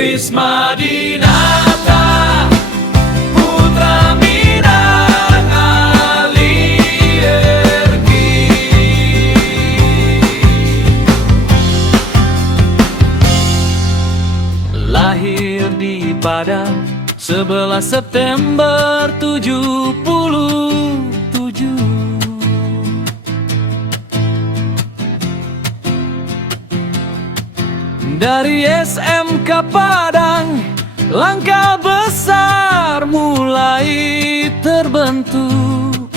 Krismadinata, putra Minang Aliergi. Lahir di Padang 11 September 77. Dari SMK Padang, langkah besar mulai terbentuk.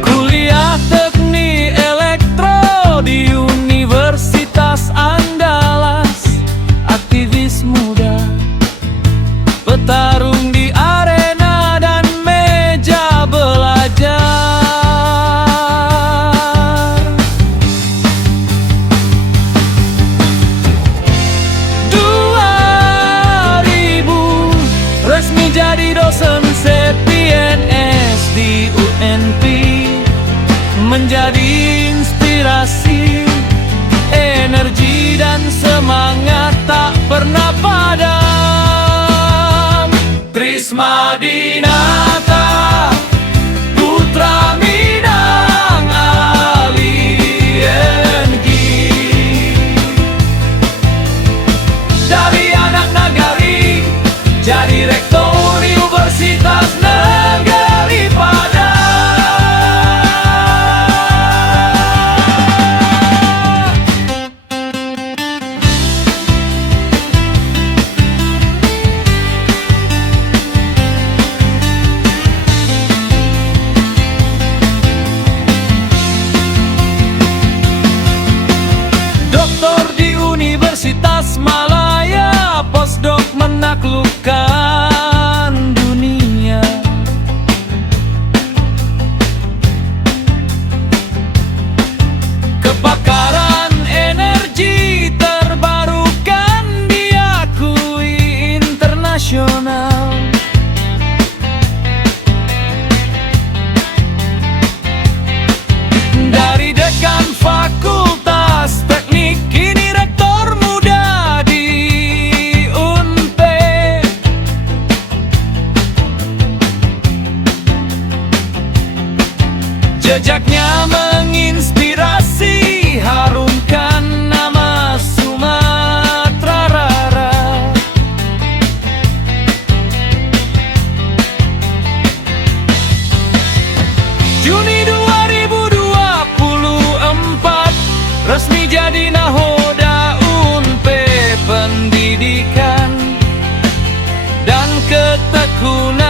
Kuliah teknik elektro di Universitas Andalas, aktivis muda, petarung di arena dan meja belajar. 2000 resmi jadi dosen CPNS di UNP, menjadi inspirasi, energi dan semangat tak pernah padam. Krismadinata, putra Minang Aliergi. Dari anak nagari jadi rektor Universitas Negeri Padang. Doktor di Universitas Malaya, postdoc menaklukkan dunia. Kebakaran energi terbarukan diakui internasional. Dari dekan Fakultas Teknik, kini rektor muda di Unpad. Jejaknya menginspirasi, harumkan nama Sumatera Rara. Juni 2024 resmi jadi nahoda Unpad, pendidikan dan ketekunan